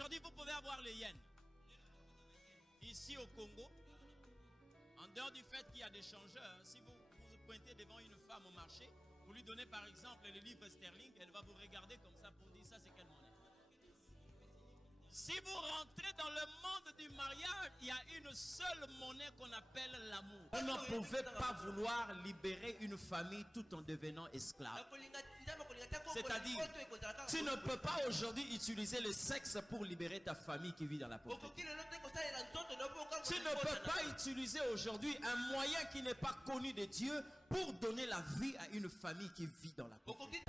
Aujourd'hui, vous pouvez avoir les yens. Ici au Congo, en dehors du fait qu'il y a des changeurs, si vous vous pointez devant une femme au marché, vous lui donnez par exemple le livre sterling, elle va vous regarder comme ça pour dire ça c'est quelle monnaie. Si vous rentrez dans le monde du mariage, il y a une seule monnaie qu'on appelle l'amour. Vous ne pouvez pas vouloir libérer une famille tout en devenant esclave. C'est-à-dire, tu ne peux pas aujourd'hui utiliser le sexe pour libérer ta famille qui vit dans la pauvreté. Tu ne peux pas utiliser aujourd'hui un moyen qui n'est pas connu de Dieu pour donner la vie à une famille qui vit dans la pauvreté.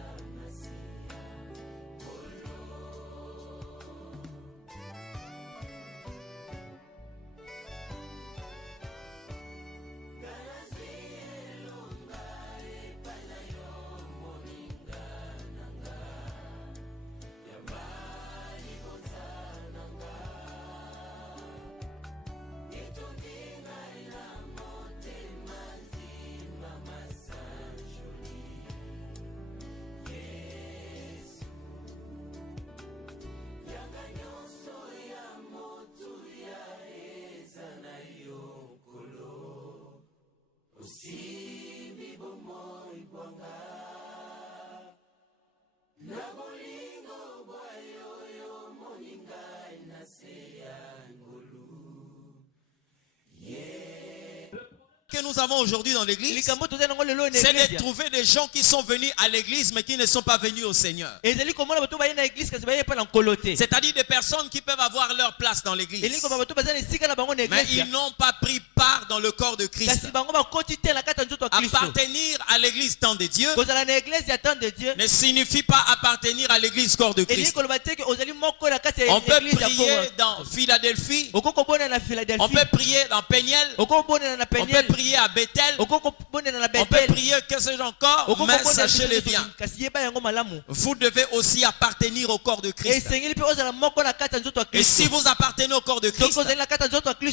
Que nous avons aujourd'hui dans l'église, c'est de trouver des gens qui sont venus à l'église mais qui ne sont pas venus au Seigneur. C'est-à-dire des personnes qui peuvent avoir leur place dans l'église, mais ils n'ont pas pris part dans le corps de Christ. Appartenir à l'église temps de Dieu ne signifie pas appartenir à l'église corps de Christ. On peut prier dans Philadelphie, on peut prier dans Peniel, on peut prier à Bethel, on peut prier que sais-je encore, mais sachez-le bien, vous devez aussi appartenir au corps de Christ. Et si vous appartenez au corps de Christ,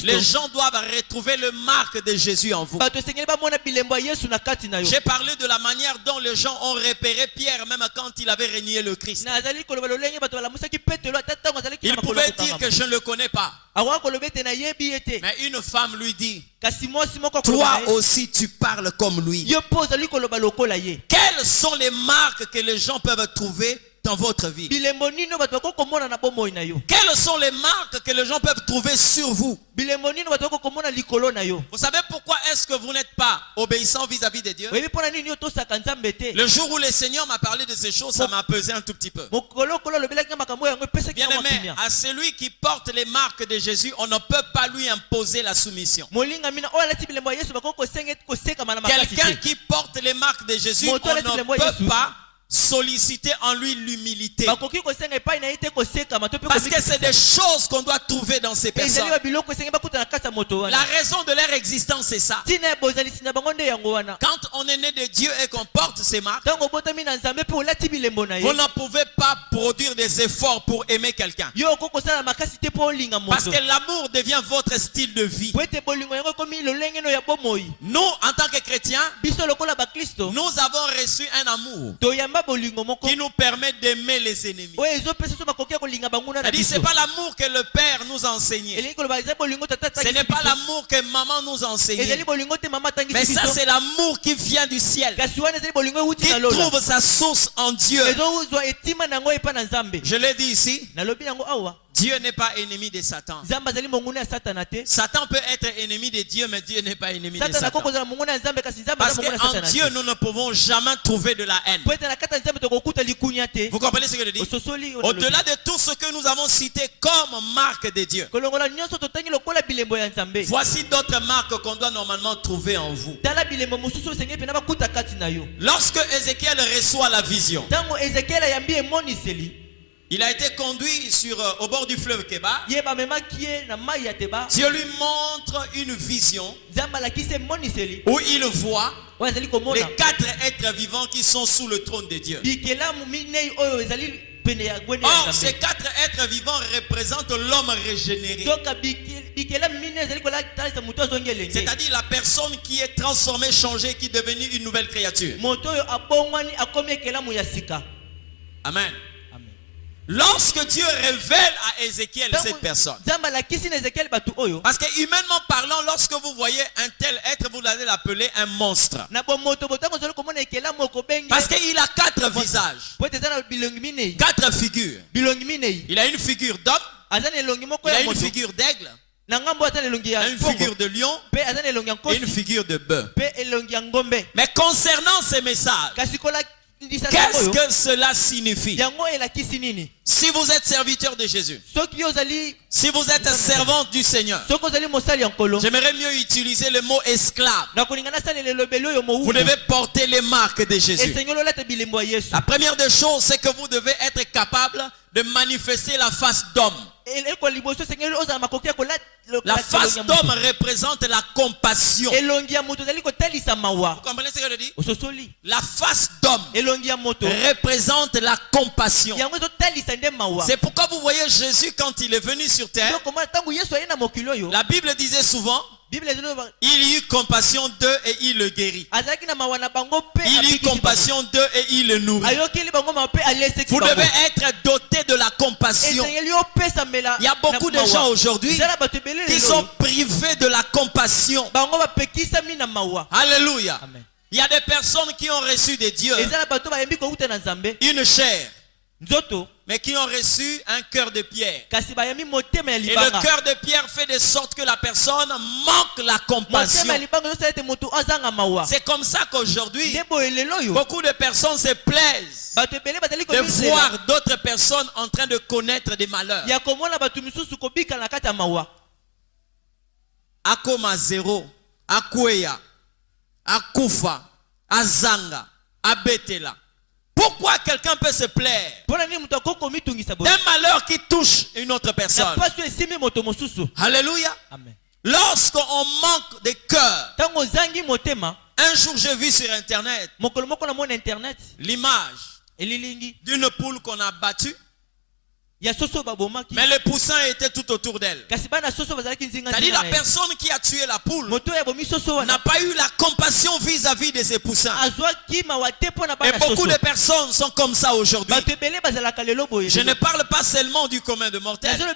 les gens doivent retrouver le marque de Jésus en vous. J'ai parlé de la manière dont les gens ont repéré Pierre même quand il avait renié le Christ. Il pouvait dire que je ne le connais pas, mais une femme lui dit, toi aussi tu parles comme lui. Quelles sont les marques que les gens peuvent trouver dans votre vie? Quelles sont les marques que les gens peuvent trouver sur vous? Vous savez pourquoi est-ce que vous n'êtes pas obéissant vis-à-vis de Dieu? Le jour où le Seigneur m'a parlé de ces choses, ça m'a pesé un tout petit peu. Bien aimé, à celui qui porte les marques de Jésus, on ne peut pas lui imposer la soumission. Quelqu'un qui porte les marques de Jésus, on ne peut pas solliciter en lui l'humilité. Parce que c'est des choses qu'on doit trouver dans ces personnes. La raison de leur existence, c'est ça. Quand on est né de Dieu et qu'on porte ces marques, vous ne pouvez pas produire des efforts pour aimer quelqu'un. Parce que l'amour devient votre style de vie. Nous, en tant que chrétiens, nous avons reçu un amour qui nous permet d'aimer les ennemis. C'est pas l'amour que le Père nous a enseigné. Ce n'est pas l'amour que maman nous a enseigné. Mais ça, c'est l'amour qui vient du ciel, qui trouve sa source en Dieu. Je l'ai dit ici, Dieu n'est pas ennemi de Satan. Satan peut être ennemi de Dieu, mais Dieu n'est pas ennemi de Satan. Parce qu'en Dieu, nous ne pouvons jamais trouver de la haine. Vous comprenez ce que je dis? Au-delà de tout ce que nous avons cité comme marque de Dieu, voici d'autres marques qu'on doit normalement trouver en vous. Lorsque Ézéchiel reçoit la vision, il a été conduit au bord du fleuve Kéba. Dieu lui montre une vision où il voit les 4 êtres vivants qui sont sous le trône de Dieu. Or, ces 4 êtres vivants représentent l'homme régénéré. C'est-à-dire la personne qui est transformée, changée, qui est devenue une nouvelle créature. Amen. Lorsque Dieu révèle à Ézéchiel cette personne. Parce que humainement parlant, lorsque vous voyez un tel être, vous allez l'appeler un monstre. Parce qu'il a 4 visages, 4 figures. Il a une figure d'homme, il a une figure d'aigle, une figure de lion et une figure de bœuf. Mais concernant ces messages, qu'est-ce que cela signifie? Si vous êtes serviteur de Jésus, si vous êtes servante du Seigneur, j'aimerais mieux utiliser le mot esclave. Vous devez porter les marques de Jésus. La première des choses, c'est que vous devez être capable de manifester la face d'homme. La face d'homme représente la compassion. Vous comprenez ce que je dis? La face d'homme représente la compassion. C'est pourquoi vous voyez Jésus quand il est venu sur terre. La Bible disait souvent, il eut compassion d'eux et il le guérit. Il eut compassion d'eux et il le nourrit. Vous devez être doté de la compassion. Il y a beaucoup de gens aujourd'hui qui sont privés de la compassion. Alléluia. Il y a des personnes qui ont reçu de Dieu une chair, mais qui ont reçu un cœur de pierre. Et le cœur de pierre fait de sorte que la personne manque la compassion. C'est comme ça qu'aujourd'hui, beaucoup de personnes se plaisent de voir d'autres personnes en train de connaître des malheurs. Akoma zéro, Akweya, Akufa, Azanga, Abetela. Pourquoi quelqu'un peut se plaire d'un malheur qui touche une autre personne? Alléluia. Lorsqu'on manque de cœur, un jour j'ai vu sur internet l'image d'une poule qu'on a battue, mais le poussin était tout autour d'elle. C'est-à-dire la personne qui a tué la poule n'a pas eu la compassion vis-à-vis de ses poussins. Et beaucoup de personnes sont comme ça aujourd'hui. Je ne parle pas seulement du commun de mortels, mais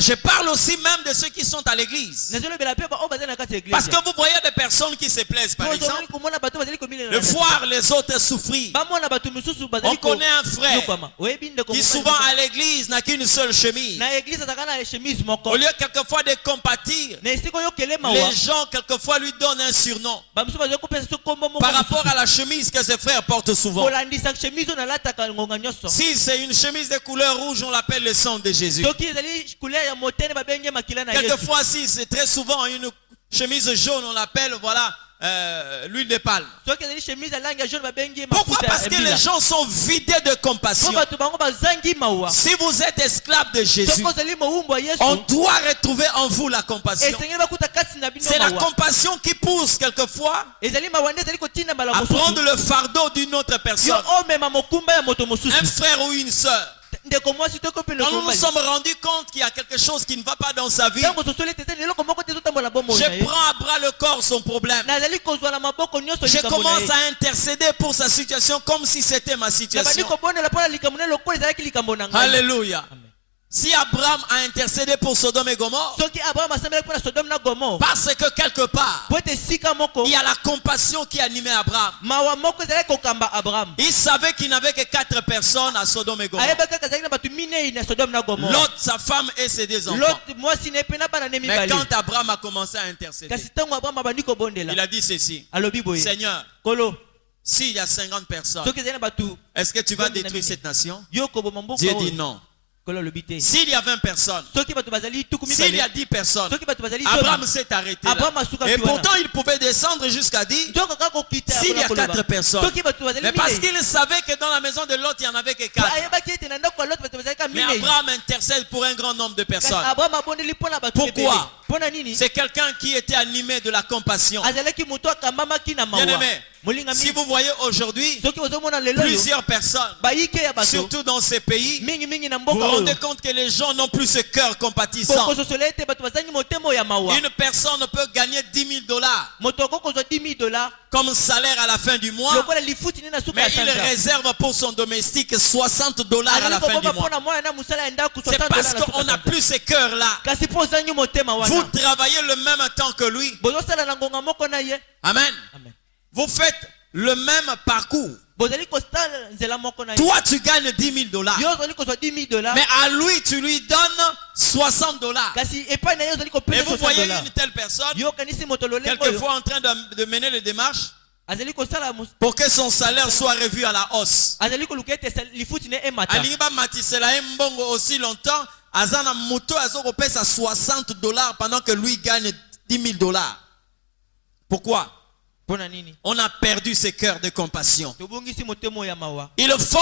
je parle aussi même de ceux qui sont à l'église. Parce que vous voyez des personnes qui se plaisent, par exemple, de voir les autres souffrir. On connaît un frère qui souvent à l'église n'a qu'une seule chemise. Au lieu quelquefois de compatir, les gens quelquefois lui donnent un surnom par rapport à la chemise que ses frères portent souvent. Si c'est une chemise de couleur rouge, on l'appelle le sang de Jésus. Quelquefois, si c'est très souvent une chemise jaune, on l'appelle, voilà, l'huile de palme. Pourquoi? Parce que les gens sont vidés de compassion. Si vous êtes esclave de Jésus, on doit retrouver en vous la compassion. C'est la compassion qui pousse quelquefois à prendre le fardeau d'une autre personne, un frère ou une soeur. Quand nous nous sommes rendus compte qu'il y a quelque chose qui ne va pas dans sa vie, je prends à bras le corps son problème. Je commence à intercéder pour sa situation comme si c'était ma situation. Alléluia. Si Abraham a intercédé pour Sodome et Gomorrhe, parce que quelque part, il y a la compassion qui animait Abraham. Il savait qu'il n'avait que 4 personnes à Sodome et Gomorrhe. Lot, sa femme et ses 2 enfants. Mais quand Abraham a commencé à intercéder, il a dit ceci: Seigneur, s'il y a 50 personnes, est-ce que tu vas détruire cette nation? Dieu dit non. S'il y a 20 personnes, s'il y a 10 personnes, Abraham s'est arrêté là. Et pourtant il pouvait descendre jusqu'à dire s'il y a 4 personnes. Mais parce qu'il savait que dans la maison de Lot il n'y en avait que 4. Mais Abraham intercède pour un grand nombre de personnes. Pourquoi? C'est quelqu'un qui était animé de la compassion. Bien-aimé, si vous voyez aujourd'hui plusieurs personnes, surtout dans ces pays, vous vous rendez compte que les gens n'ont plus ce cœur compatissant. Une personne peut gagner $10,000 comme salaire à la fin du mois, mais il réserve pour son domestique $60 à la fin du mois. C'est parce qu'on n'a plus ces cœurs-là. Vous travaillez le même temps que lui. Amen. Vous faites le même parcours. Toi, tu gagnes $10,000. Mais à lui, tu lui donnes $60. Et vous voyez une telle personne, quelquefois en train de mener les démarches, pour que son salaire soit revu à la hausse. Aliba matisela mbongo aussi longtemps, azana moto azoko pesa $60 pendant que lui gagne $10,000. Pourquoi? On a perdu ce cœur de compassion. Il faut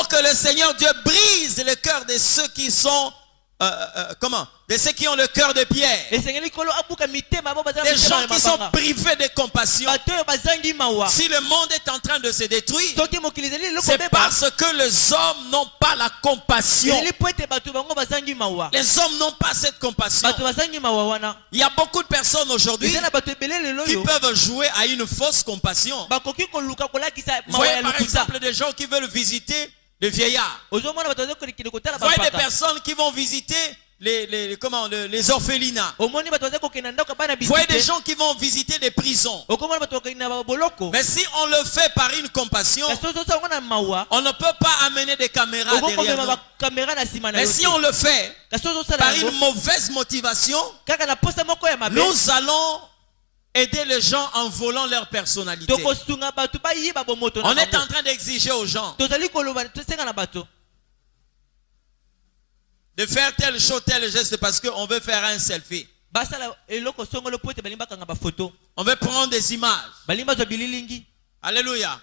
que le Seigneur Dieu brise le cœur de ceux qui sont de ceux qui ont le cœur de pierre. Des gens qui sont privés de compassion. Si le monde est en train de se détruire, c'est parce que les hommes n'ont pas la compassion. Les hommes n'ont pas cette compassion. Il y a beaucoup de personnes aujourd'hui qui peuvent jouer à une fausse compassion. Vous voyez par exemple des gens qui veulent visiter les vieillards. Vous voyez des personnes qui vont visiter les orphelinats. Vous voyez des gens qui vont visiter des prisons. Mais si on le fait par une compassion, on ne peut pas amener des caméras derrière nous. Mais si on le fait par une mauvaise motivation, nous allons aider les gens en volant leur personnalité. On est en train d'exiger aux gens de faire telle chose, tel geste parce qu'on veut faire un selfie. On veut prendre des images. Alléluia.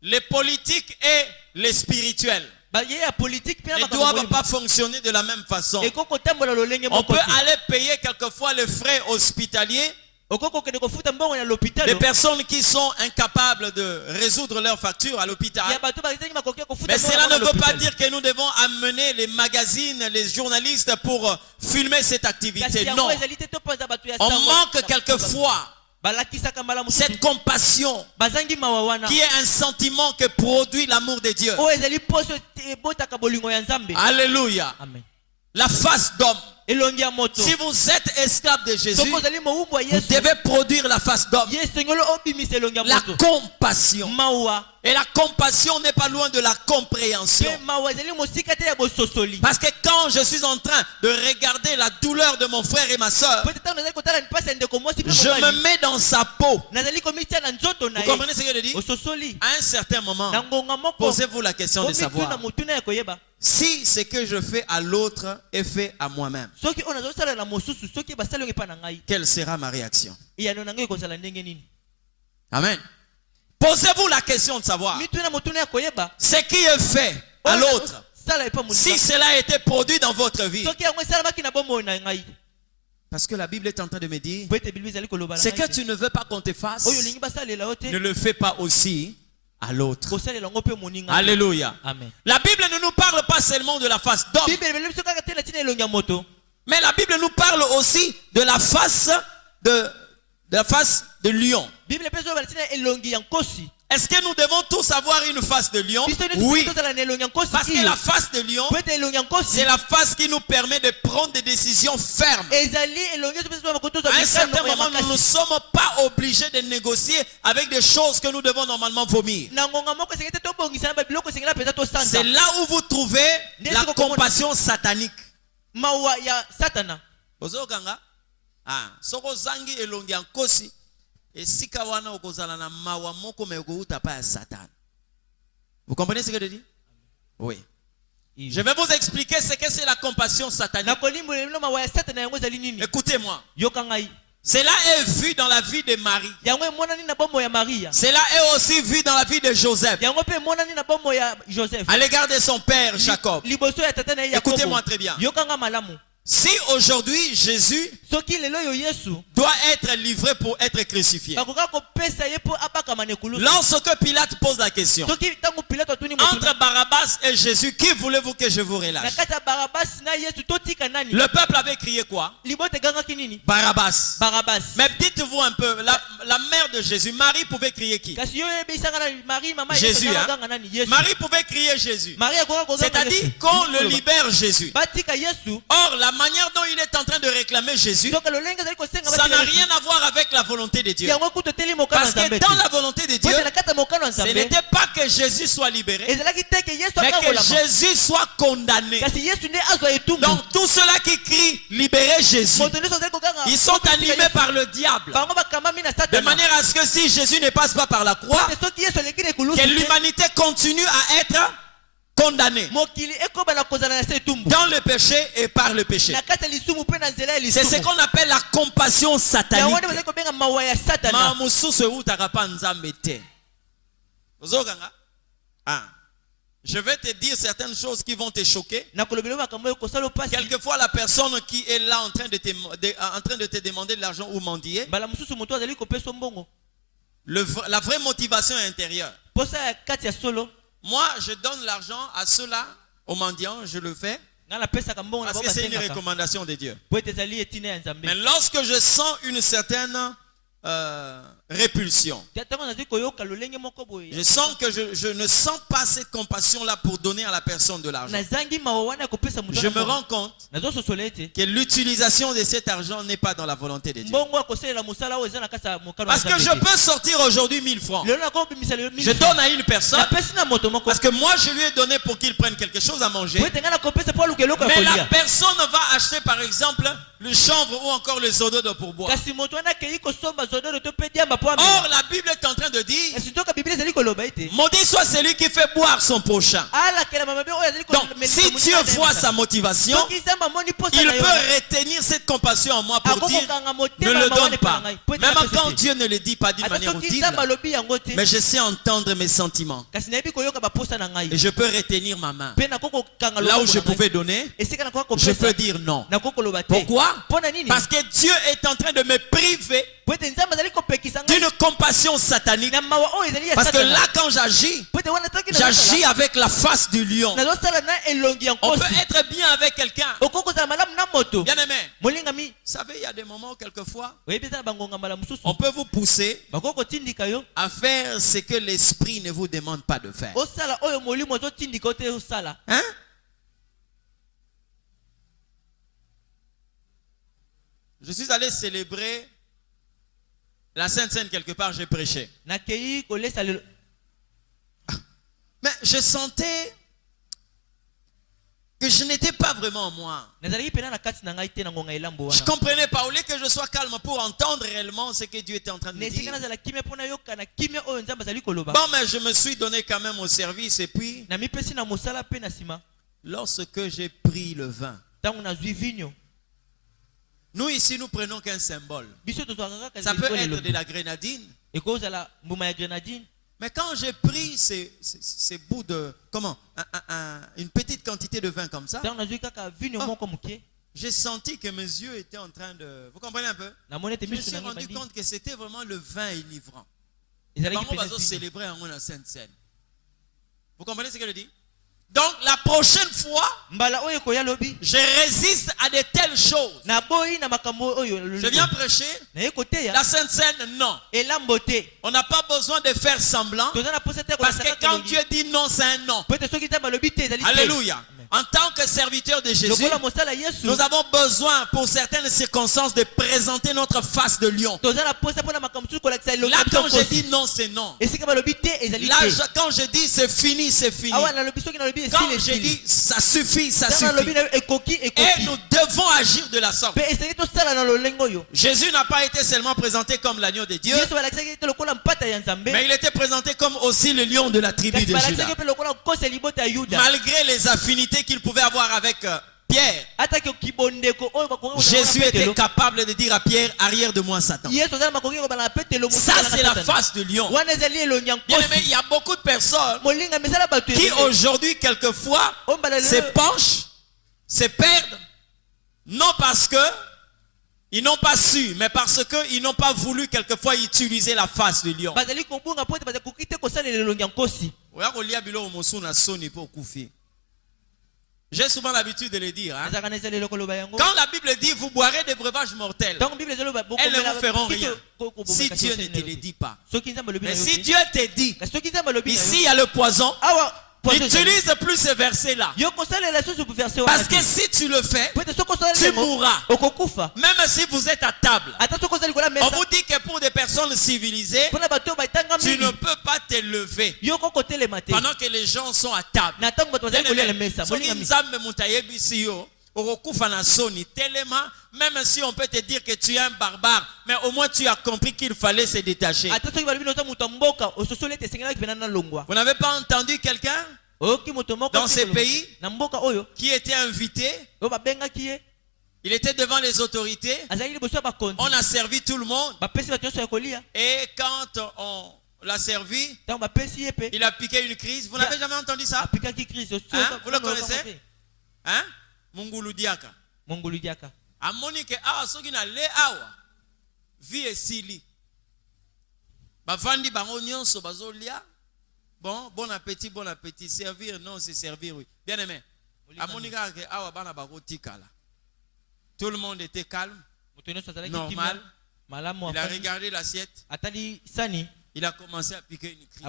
Les politiques et les spirituels ne doivent pas fonctionner de la même façon. On peut aller payer quelquefois les frais hospitaliers. Les personnes qui sont incapables de résoudre leurs factures à l'hôpital. Mais cela ne veut pas dire que nous devons amener les magazines, les journalistes pour filmer cette activité. Non. On manque quelquefois cette compassion qui est un sentiment que produit l'amour de Dieu. Alléluia. La face d'homme. Si vous êtes esclave de Jésus, vous devez produire la face d'homme. La compassion. Et la compassion n'est pas loin de la compréhension. Parce que quand je suis en train de regarder la douleur de mon frère et ma soeur, je me mets dans sa peau. Vous comprenez ce que je dis? À un certain moment, posez-vous la question de savoir si ce que je fais à l'autre est fait à moi-même. Quelle sera ma réaction? Amen. Posez-vous la question de savoir ce qui est fait à l'autre, si cela a été produit dans votre vie. Parce que la Bible est en train de me dire, ce que tu ne veux pas qu'on te fasse, ne le fais pas aussi à l'autre. Alléluia. Amen. La Bible ne nous parle pas seulement de la face d'homme, mais la Bible nous parle aussi de la face de lion. Est-ce que nous devons tous avoir une face de lion? Oui. Parce que la face de lion, c'est la face qui nous permet de prendre des décisions fermes. À un certain moment, nous ne sommes pas obligés de négocier avec des choses que nous devons normalement vomir. C'est là où vous trouvez la compassion satanique. Vous comprenez ce que je dis? Oui. Je vais vous expliquer ce que c'est la compassion satanique. Écoutez-moi. Cela est vu dans la vie de Marie. Cela est aussi vu dans la vie de Joseph. À l'égard de son père Jacob. Écoutez-moi très bien. Si aujourd'hui Jésus doit être livré pour être crucifié, lorsque Pilate pose la question, Entre Barabbas et Jésus, qui voulez-vous que je vous relâche? Le peuple avait crié quoi? Barabbas. Mais dites-vous un peu, la mère de Jésus, Marie pouvait crier qui? Jésus. Hein? Marie pouvait crier Jésus. C'est-à-dire qu'on le libère Jésus. Or, la manière dont il est en train de réclamer Jésus, ça n'a rien à voir avec la volonté de Dieu. Parce que dans la volonté de Dieu, ce n'était pas que Jésus soit libéré, mais que Jésus soit condamné. Donc tous ceux-là qui crient libérer Jésus, ils sont animés par le diable. De manière à ce que si Jésus ne passe pas par la croix, que l'humanité continue à être condamnée dans le péché et par le péché. C'est ce qu'on appelle la compassion satanique. Je vais te dire certaines choses qui vont te choquer. Quelquefois, la personne qui est là en train de te demander de l'argent ou mendier, la vraie motivation intérieure. Moi, je donne l'argent à ceux-là, aux mendiants, je le fais. Parce que c'est une recommandation de Dieu. Mais lorsque je sens une certaine répulsion, je sens que je ne sens pas cette compassion là pour donner à la personne de l'argent. Je me rends compte que l'utilisation de cet argent n'est pas dans la volonté de Dieu. Parce que je peux sortir aujourd'hui 1000 francs, je donne à une personne parce que moi je lui ai donné pour qu'il prenne quelque chose à manger, mais la personne va acheter par exemple le chanvre ou encore les odeurs de pourboire. Or, la Bible est en train de dire, maudit soit celui qui fait boire son prochain. Donc, si Dieu voit sa motivation, il peut retenir cette compassion en moi pour dire, ne le donne pas. Même quand Dieu ne le dit pas d'une manière audible, mais je sais entendre mes sentiments. Et je peux retenir ma main. Là où je pouvais donner, je peux dire non. Pourquoi? Parce que Dieu est en train de me priver d'une compassion satanique. Parce que là, quand j'agis avec la face du lion. On peut être bien avec quelqu'un. Bien aimé, vous savez, il y a des moments où quelquefois on peut vous pousser à faire ce que l'esprit ne vous demande pas de faire. Hein? Je suis allé célébrer la Sainte Seine quelque part, j'ai prêché. Mais je sentais que je n'étais pas vraiment moi. Je ne comprenais pas. Au lieu que je sois calme pour entendre réellement ce que Dieu était en train de me dire. Bon, mais je me suis donné quand même au service. Et puis, lorsque j'ai pris le vin, nous ici, nous prenons qu'un symbole. Ça peut être de la grenadine. Mais quand j'ai pris ces bouts de... Comment? Une petite quantité de vin comme ça. J'ai senti que mes yeux étaient en train de... Vous comprenez un peu? Je me suis rendu compte que c'était vraiment le vin enivrant. On va célébrer en la Sainte Seine. Vous comprenez ce que je dis? Donc la prochaine fois, je résiste à de telles choses. Je viens prêcher. La Sainte Seine, non. On n'a pas besoin de faire semblant. Parce que quand Dieu dit non, c'est un non. Alléluia. En tant que serviteur de Jésus, nous avons besoin pour certaines circonstances de présenter notre face de lion. Là, quand je dis non, c'est non. Là, quand je dis c'est fini, c'est fini. Quand je dis ça suffit, ça suffit. Et nous devons agir de la sorte. Jésus n'a pas été seulement présenté comme l'agneau de Dieu, mais il était présenté comme aussi le lion de la tribu de Juda. Malgré les affinités qu'il pouvait avoir avec Pierre, Jésus était capable de dire à Pierre, arrière de moi Satan. Ça, c'est la face de lion. Bien aimé, il y a beaucoup de personnes qui aujourd'hui quelquefois se penchent, se perdent, non parce que Ils n'ont pas su, mais parce qu'ils n'ont pas voulu quelquefois utiliser la face du lion. J'ai souvent l'habitude de le dire. Hein? Quand la Bible dit vous boirez des breuvages mortels, elles ne vous feront rien si Dieu ne te le dit pas. Mais si Dieu te dit, ici il y a le poison, utilise plus ce verset-là. Parce que si tu le fais, tu mourras. Même si vous êtes à table. On vous dit que pour des personnes civilisées, tu ne peux pas te lever pendant que les gens sont à table. Même si on peut te dire que tu es un barbare, mais au moins tu as compris qu'il fallait se détacher. Vous n'avez pas entendu quelqu'un dans ces pays qui était invité? Il était devant les autorités. On a servi tout le monde. Et quand on l'a servi, il a piqué une crise. Vous n'avez jamais entendu ça? Hein? Vous le connaissez? Hein? Mungulu Diaka. Amoni ke awa soki na le awa vie esili bavandi bango nyonso bazolia. Bon appétit, servir non c'est servir, oui. Bien aimé, amoni ke awa bana bakotikala. Tout le monde était calme, normal. Il a regardé l'assiette, il a commencé à piquer une crise.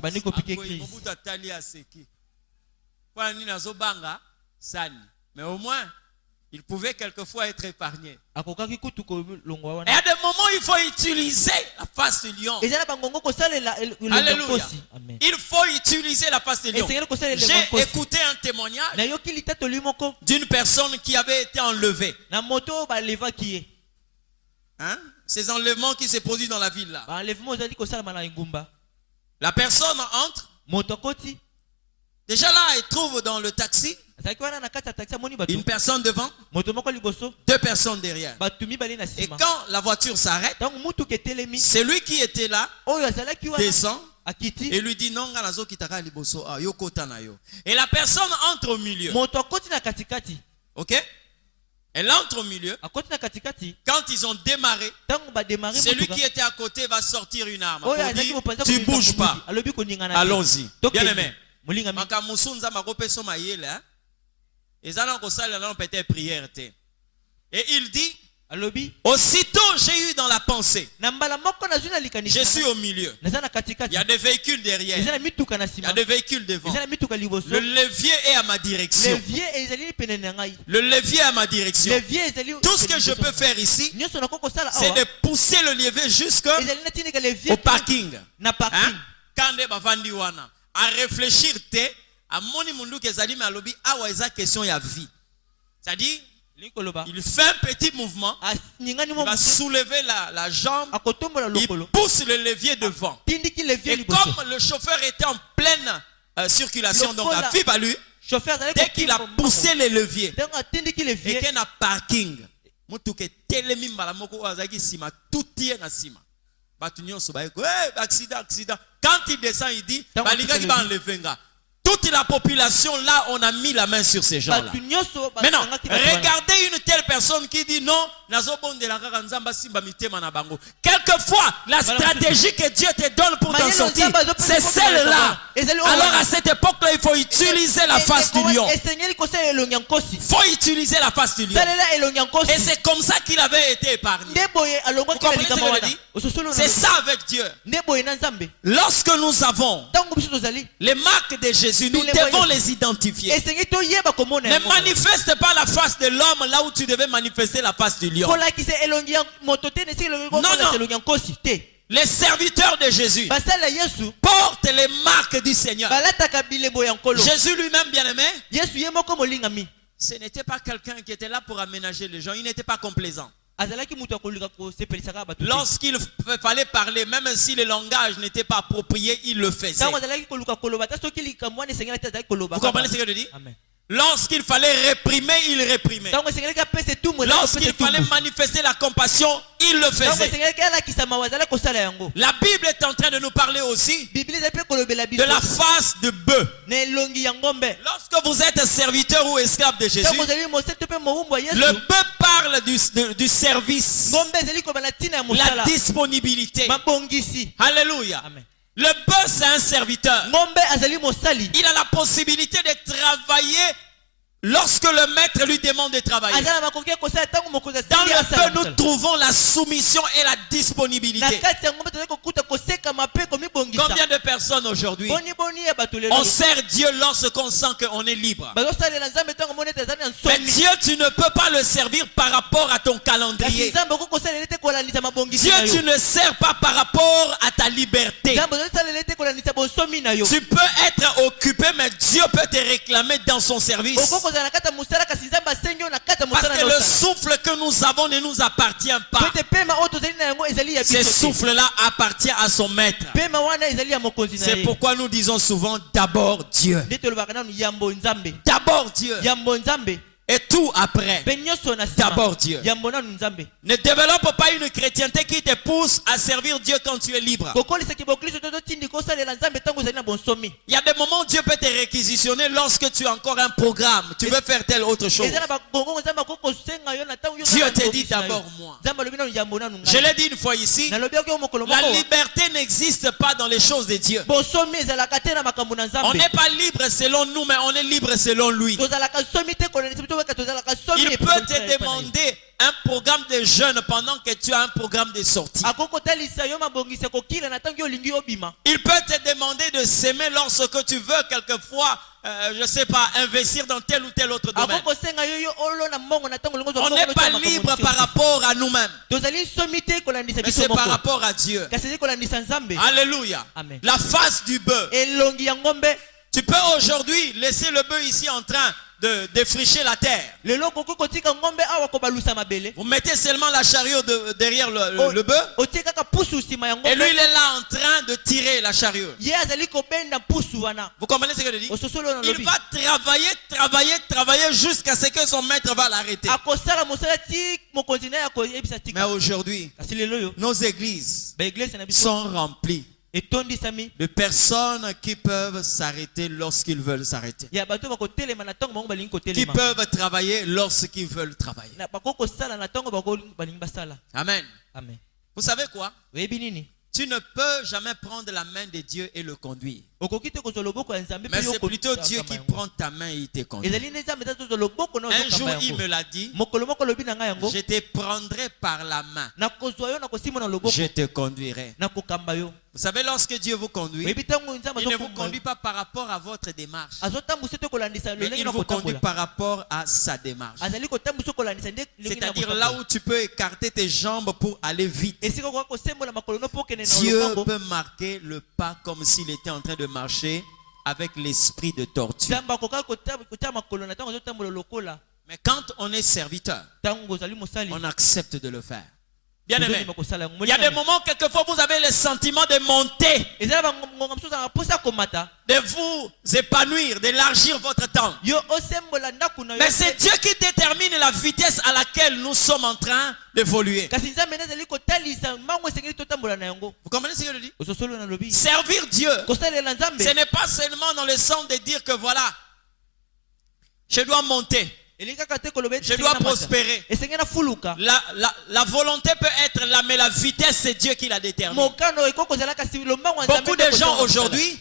Mais au moins il pouvait quelquefois être épargné. Et à des moments, il faut utiliser la face du lion. Alléluia. Il faut utiliser la face du lion. J'ai écouté un témoignage d'une personne qui avait été enlevée. Hein? Ces enlèvements qui se produisent dans la ville là. La personne entre. Déjà là, elle trouve dans le taxi une personne devant, 2 personnes derrière. Et quand la voiture s'arrête, celui qui était là descend et lui dit non. Et la personne entre au milieu. Ok? Elle entre au milieu. Quand ils ont démarré, celui qui était à côté va sortir une arme. Tu ne bouges pas. Allons-y. Bien aimé. Et il dit, aussitôt j'ai eu dans la pensée, je suis au milieu, il y a des véhicules derrière, il y a des véhicules devant, le levier est à ma direction, tout ce que je peux faire ici, c'est de pousser le levier jusqu'au parking. À réfléchir à moni mundu kezali malobi awa eza question ya vie. C'est-à-dire il fait un petit mouvement, il va soulever la jambe, il pousse le levier devant. Et comme le chauffeur était en pleine circulation, donc à vive allure, dès qu'il a poussé les leviers et qu'il y a un parking, accident. Quand il descend, il dit toute la population là, on a mis la main sur ces gens-là. Maintenant, regardez une telle personne qui dit non. Quelquefois, la stratégie que Dieu te donne pour t'en sortir, c'est celle-là. Alors à cette époque-là, il faut utiliser la face du lion. Il faut utiliser la face du lion. Et c'est comme ça qu'il avait été épargné. Vous comprenez ce que je dis? C'est ça avec Dieu. Lorsque nous avons les marques de Jésus, nous devons les identifier. Ne manifeste pas la face de l'homme là où tu devais manifester la face du lion. Non. Les serviteurs de Jésus portent les marques du Seigneur. Jésus lui-même, bien aimé, ce n'était pas quelqu'un qui était là pour aménager les gens. Il n'était pas complaisant. Lorsqu'il fallait parler, même si le langage n'était pas approprié, il le faisait. Vous comprenez ce que je dis? Lorsqu'il fallait réprimer, il réprimait. Lorsqu'il fallait manifester la compassion, il le faisait. La Bible est en train de nous parler aussi de la face de bœuf. Lorsque vous êtes serviteur ou esclave de Jésus, le bœuf parle du service, la disponibilité. Alléluia. Le bœuf, c'est un serviteur. Il a la possibilité de travailler lorsque le maître lui demande de travailler. Dans le bœuf, nous trouvons la soumission et la disponibilité. Combien de personnes aujourd'hui on sert Dieu lorsqu'on sent qu'on est libre? Mais Dieu, tu ne peux pas le servir par rapport à ton calendrier. Dieu, tu ne sers pas par rapport à ta liberté. Tu peux être occupé, mais Dieu peut te réclamer dans son service. Parce que le souffle que nous avons ne nous appartient pas. Ce souffle-là appartient à son maître. C'est pourquoi nous disons souvent d'abord Dieu. D'abord Dieu. Et tout après. D'abord Dieu. Ne développe pas une chrétienté qui te pousse à servir Dieu quand tu es libre. Il y a des moments où Dieu peut te réquisitionner lorsque tu as encore un programme. Tu veux faire telle autre chose. Dieu te dit d'abord moi. Je l'ai dit une fois ici. La liberté n'existe pas dans les choses de Dieu. On n'est pas libre selon nous, mais on est libre selon lui. Il peut te demander un programme de jeûne pendant que tu as un programme de sortie. Il peut te demander de s'aimer lorsque tu veux quelquefois, je ne sais pas, investir dans tel ou tel autre domaine. On n'est pas libre par rapport à nous-mêmes. Mais c'est par rapport à Dieu. Alléluia. Amen. La face du bœuf. Tu peux aujourd'hui laisser le bœuf ici en train de défricher la terre. Vous mettez seulement la chariot derrière le bœuf. Et lui il est là en train de tirer la chariot. Vous comprenez ce que je dis? Il va travailler jusqu'à ce que son maître va l'arrêter. Mais aujourd'hui, nos églises sont remplies de personnes qui peuvent s'arrêter lorsqu'ils veulent s'arrêter. Qui peuvent travailler lorsqu'ils veulent travailler. Amen. Amen. Vous savez quoi? Tu ne peux jamais prendre la main de Dieu et le conduire. Mais c'est plutôt Dieu qui prend ta main et il te conduit. Un jour il me l'a dit, je te prendrai par la main, je te conduirai. Vous savez, lorsque Dieu vous conduit, il ne vous conduit pas par rapport à votre démarche, mais il vous conduit par rapport à sa démarche. C'est-à-dire là où tu peux écarter tes jambes pour aller vite. Dieu peut marquer le pas comme s'il était en train de marcher avec l'esprit de tortue. Mais quand on est serviteur, on accepte de le faire. Bien aimé, il y a des moments, quelquefois, vous avez le sentiment de monter, de vous épanouir, d'élargir votre temps. Mais c'est Dieu qui détermine la vitesse à laquelle nous sommes en train d'évoluer. Vous comprenez ce que je dis? Servir Dieu, ce n'est pas seulement dans le sens de dire que voilà, je dois monter. Je dois prospérer. La volonté peut être là, mais la vitesse, c'est Dieu qui la détermine. Beaucoup de gens aujourd'hui,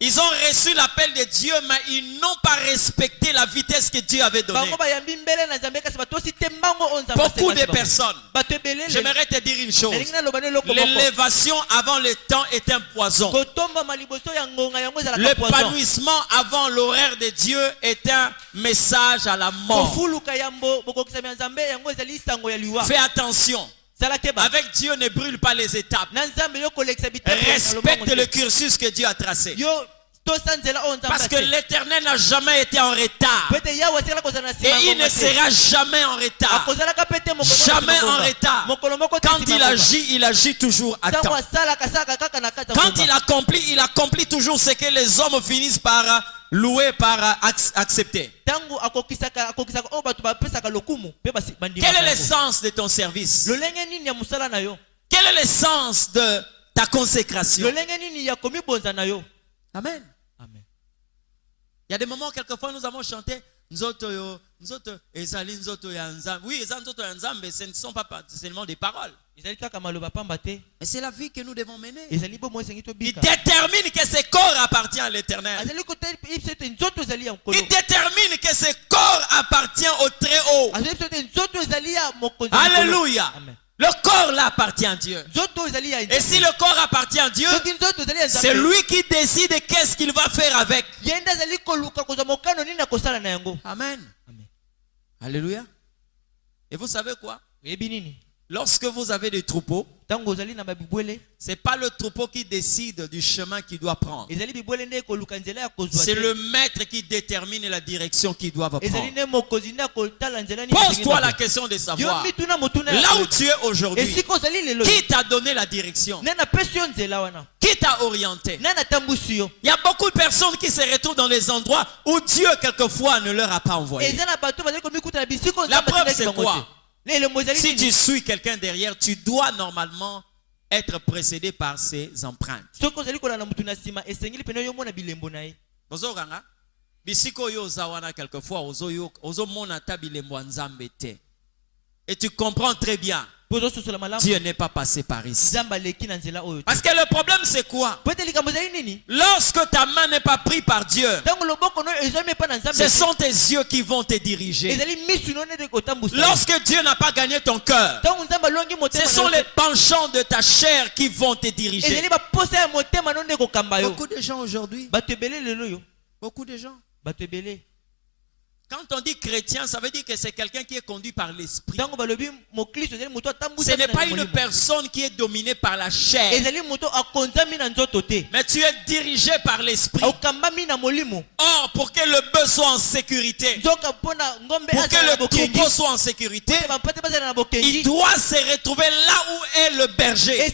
ils ont reçu l'appel de Dieu, mais ils n'ont pas respecté la vitesse que Dieu avait donnée. Beaucoup de personnes, j'aimerais te dire une chose, l'élévation avant le temps est un poison. L'épanouissement avant l'horaire de Dieu est un message à la mort. Fais attention. Avec Dieu, ne brûle pas les étapes. Respecte le cursus que Dieu a tracé. Parce que l'Éternel n'a jamais été en retard. Et il ne sera jamais en retard. Jamais en retard. Quand il agit toujours à temps. Quand il accomplit toujours ce que les hommes finissent par louer par accepter. Quel est l'essence de ton service? Quel est l'essence de ta consécration? Amen. Il y a des moments, quelquefois, nous avons chanté Nzoto yo, Nzoto, ezali Nzoto ya Nzambe. Oui, ezali Nzoto ya Nzambe, ce ne sont pas seulement des paroles. Mais c'est la vie que nous devons mener. Il détermine que ce corps appartient à l'Éternel. Il détermine que ce corps appartient au Très-Haut. Alléluia. Le corps là appartient à Dieu. Et si le corps appartient à Dieu, c'est lui qui décide qu'est-ce qu'il va faire avec. Amen. Alléluia. Et vous savez quoi? Lorsque vous avez des troupeaux, ce n'est pas le troupeau qui décide du chemin qu'il doit prendre. C'est le maître qui détermine la direction qu'il doit prendre. Pose-toi la question de savoir, là où tu es aujourd'hui, qui t'a donné la direction? Qui t'a orienté? Il y a beaucoup de personnes qui se retrouvent dans les endroits où Dieu quelquefois ne leur a pas envoyé. La preuve c'est quoi? Si tu suis quelqu'un derrière, tu dois normalement être précédé par ses empreintes. Et tu comprends très bien, Dieu n'est pas passé par ici. Parce que le problème c'est quoi? Lorsque ta main n'est pas prise par Dieu, ce sont tes yeux qui vont te diriger. Lorsque Dieu n'a pas gagné ton cœur, ce sont les penchants de ta chair qui vont te diriger. Beaucoup de gens aujourd'hui, beaucoup de gens, quand on dit chrétien, ça veut dire que c'est quelqu'un qui est conduit par l'esprit. Ce n'est pas une personne qui est dominée par la chair. Mais tu es dirigé par l'esprit. Or, pour que le bœuf soit en sécurité, pour que le troupeau soit en sécurité, il doit se retrouver là où est le berger.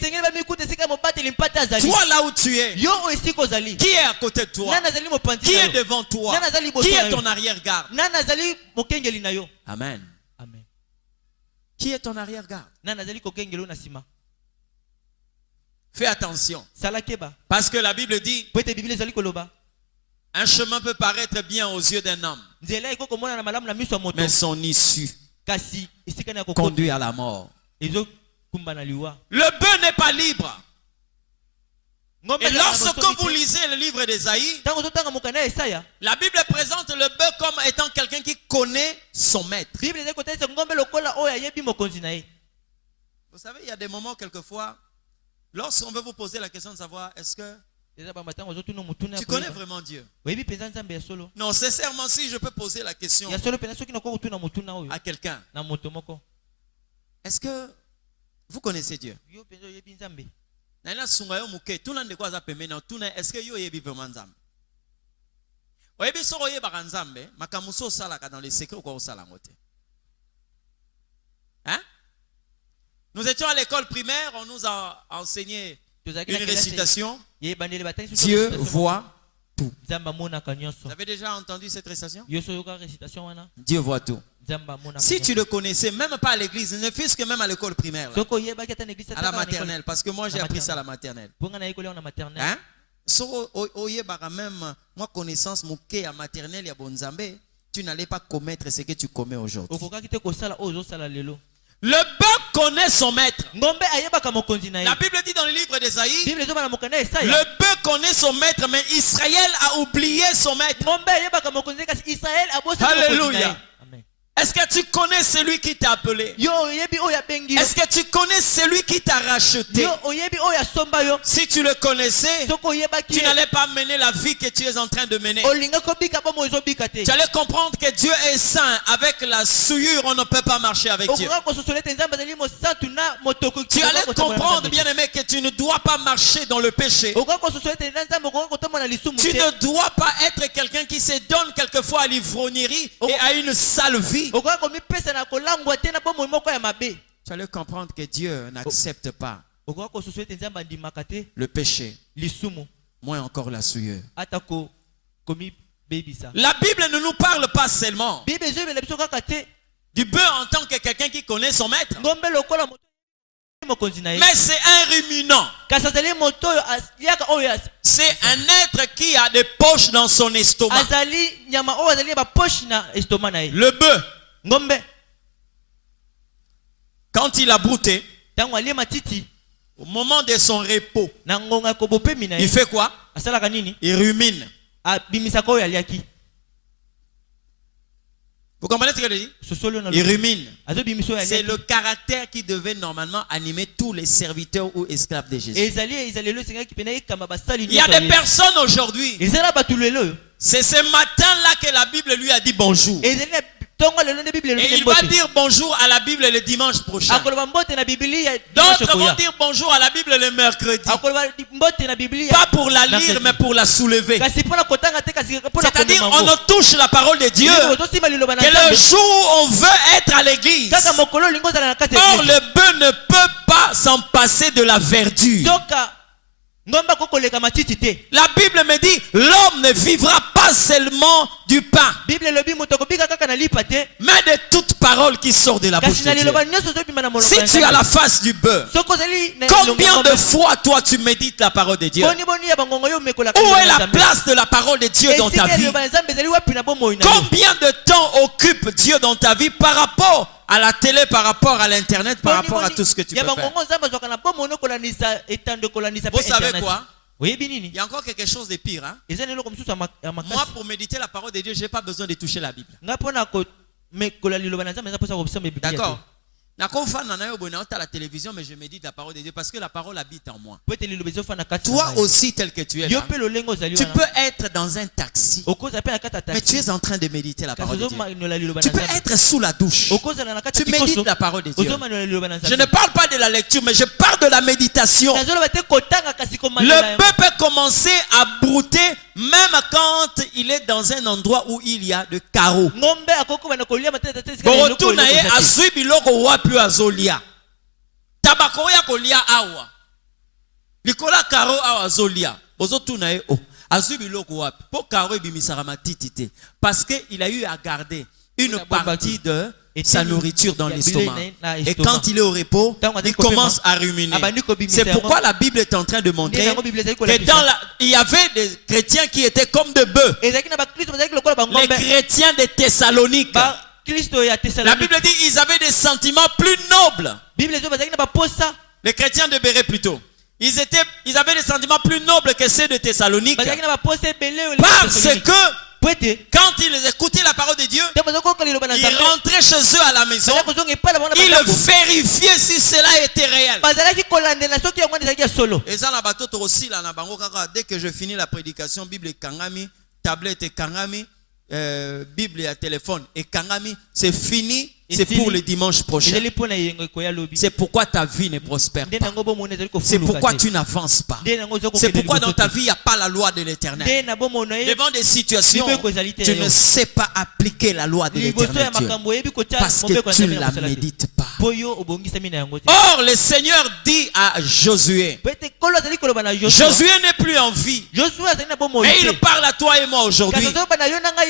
Toi là où tu es, qui est à côté de toi? Qui est devant toi? Qui est ton arrière-garde? Amen. Qui est ton arrière-garde? Fais attention. Parce que la Bible dit, un chemin peut paraître bien aux yeux d'un homme, mais son issue conduit à la mort. Le bœuf n'est pas libre. Et lorsque vous lisez le livre d'Ésaïe, la Bible présente le bœuf comme étant quelqu'un qui connaît son maître. Vous savez, il y a des moments quelquefois, lorsqu'on veut vous poser la question de savoir, est-ce que tu connais vraiment Dieu? Non, sincèrement, si je peux poser la question à quelqu'un, est-ce que vous connaissez Dieu? Est-ce que yo yebi vraiment Nzambe? Oyebi soko yeba Nzambe, makamuso salaka dans les secrets quoi osala ngote. Hein? Nous étions à l'école primaire, on nous a enseigné une récitation. Dieu voit tout. Vous avez déjà entendu cette récitation? Dieu voit tout. Si tu le connaissais, même pas à l'église, ne fût-ce que même à l'école primaire, là, à la maternelle, parce que moi j'ai appris ça à la maternelle. Hein? Même moi connaissance à maternelle, tu n'allais pas commettre ce que tu commets aujourd'hui. Le bœuf connaît son maître. La Bible dit dans le livre d'Ésaïe, le bœuf connaît son maître, mais Israël a oublié son maître. Alléluia. Est-ce que tu connais celui qui t'a appelé? Est-ce que tu connais celui qui t'a racheté? Si tu le connaissais, tu n'allais pas mener la vie que tu es en train de mener. Tu allais comprendre que Dieu est saint. Avec la souillure, on ne peut pas marcher avec Dieu. Tu allais comprendre, bien aimé, que tu ne dois pas marcher dans le péché. Tu ne dois pas être quelqu'un qui se donne quelquefois à l'ivrognerie et à une sale vie. Tu allais comprendre que Dieu n'accepte pas le péché, moins encore la souillure. La Bible ne nous parle pas seulement du bœuf en tant que quelqu'un qui connaît son maître. Mais c'est un ruminant. C'est un être qui a des poches dans son estomac. Le bœuf, quand il a brouté, au moment de son repos, il fait quoi? Il rumine. Vous comprenez ce que je dis? Il rumine. C'est le caractère qui devait normalement animer tous les serviteurs ou esclaves de Jésus. Il y a des personnes aujourd'hui. C'est ce matin-là que la Bible lui a dit bonjour. Et il va dire bonjour à la Bible le dimanche prochain. D'autres vont dire bonjour à la Bible le mercredi. Pas pour la lire, mais pour la soulever. C'est-à-dire, on ne touche la parole de Dieu que le jour où on veut être à l'église. Or, le bœuf ne peut pas s'en passer de la verdure. La Bible me dit, l'homme ne vivra pas seulement du pain, mais de toute parole qui sort de la bouche de Dieu. Si tu as la face du bœuf, combien de fois toi tu médites la parole de Dieu? Où est la place de la parole de Dieu dans ta vie? Combien de temps occupe Dieu dans ta vie par rapport à la télé, par rapport à l'internet, par rapport à tout ce que tu peux faire? Vous savez quoi? Il y a encore quelque chose de pire. Hein? Moi, pour méditer la parole de Dieu, je n'ai pas besoin de toucher la Bible. D'accord? La télévision, mais je médite la parole de Dieu parce que la parole habite en moi. Toi aussi, tel que tu es là, tu peux être dans un taxi, mais tu es en train de méditer la parole de Dieu. Tu peux être sous la douche, tu médites la parole de Dieu. Je ne parle pas de la lecture, mais je parle de la méditation. Le bœuf peut commencer à brouter même quand il est dans un endroit où il y a de carreaux. Plus azolia tabako ya kolia awa likola karo awa azolia bozo tuna e o azui biloko wapi po karo ebimisaka matiti te parce que il a eu à garder une partie de sa nourriture dans l'estomac et quand il est au repos il commence à ruminer. C'est pourquoi la Bible est en train de montrer que il y avait des chrétiens qui étaient comme de bœufs, les chrétiens de Thessalonique. La Bible dit qu'ils avaient des sentiments plus nobles. Les chrétiens de Béret plutôt. Ils avaient des sentiments plus nobles que ceux de Thessalonique. Parce que quand ils écoutaient la parole de Dieu, ils rentraient chez eux à la maison. Ils vérifiaient si cela était réel. Et ça, dès que je finis la prédication, Bible et Kangami, tablette et Kangami, Bible et téléphone et Kangami, c'est fini. C'est pour le dimanche prochain. C'est pourquoi ta vie ne prospère pas. C'est pourquoi tu n'avances pas. C'est pourquoi dans ta vie il n'y a pas la loi de l'Éternel. Devant des situations, tu ne sais pas appliquer la loi de l'Éternel parce que tu ne la médites pas. Or le Seigneur dit à Josué, Josué n'est plus en vie, et il parle à toi et moi aujourd'hui.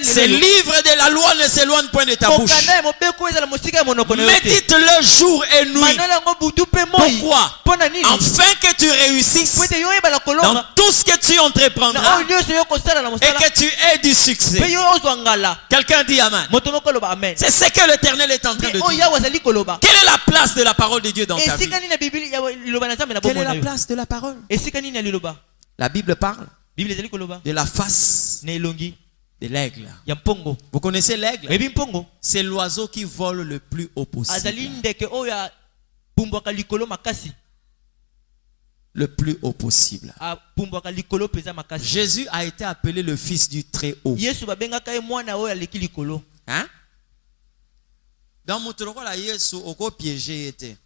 Ces livres de la loi ne s'éloignent point de ta bouche. Médite-le jour et nuit. Pourquoi? Afin que tu réussisses dans tout ce que tu entreprendras et que tu aies du succès. Quelqu'un dit Amen. C'est ce que l'Éternel est en train de dire. Quelle est la place de la parole de Dieu dans ta vie? Quelle est la place de la parole? La Bible parle de la face de l'aigle. Vous connaissez l'aigle? C'est l'oiseau qui vole le plus haut possible. Le plus haut possible. Jésus a été appelé le fils du Très-Haut. Hein? Dans mon la Yesu oko piégé était.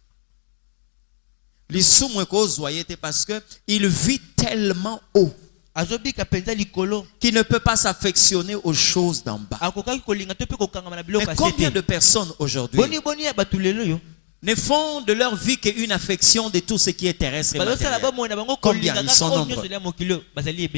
Parce que il vit tellement haut qui ne peut pas s'affectionner aux choses d'en bas. Mais combien de personnes aujourd'hui ne font de leur vie qu'une affection de tout ce qui est terrestre et matériel? Combien? Ils sont nombreux.